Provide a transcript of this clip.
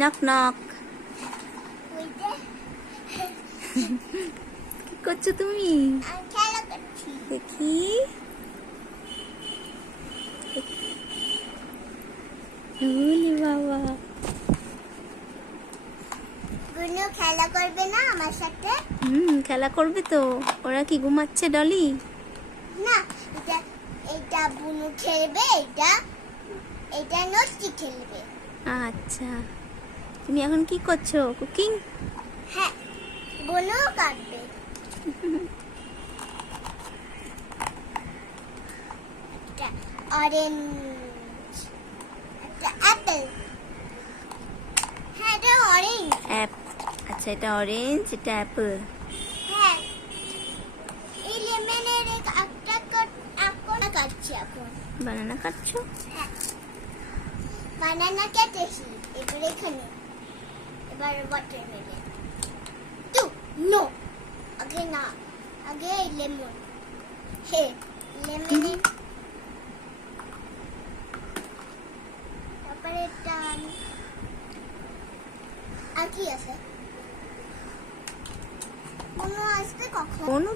Knock knock. ওই যে কি করছো তুমি? আমি খেলা করছি। দেখি। ওলে বাবা। গুনু খেলা করবে না আমার সাথে? খেলা করবে তো। ওরা কি ঘুমাচ্ছে ডলি? না, এটা এটা বুনু খেলবে, এটা এটা নষ্টি খেলবে। আচ্ছা, তুমি এখন কি করছো? কুকিং? হ্যাঁ, বুনু কাটবে। একটা অরেঞ্জ, একটা অ্যাপেল। হ্যাঁ, এটা অরেঞ্জ। আচ্ছা, এটা অরেঞ্জ, এটা অ্যাপেল। হ্যাঁ, এই লেমনের একটা এখন কাটছি এখন। বানানা কাটছো? হ্যাঁ, বানানা কেটেছি। এবার এখানে, এবার ওয়াটারমেলন। টু নো, আগে না, আগে লেমন। হে, লেমনে তারপরে এটা আর কি আছে? কোনো আসবে কখন? কোনো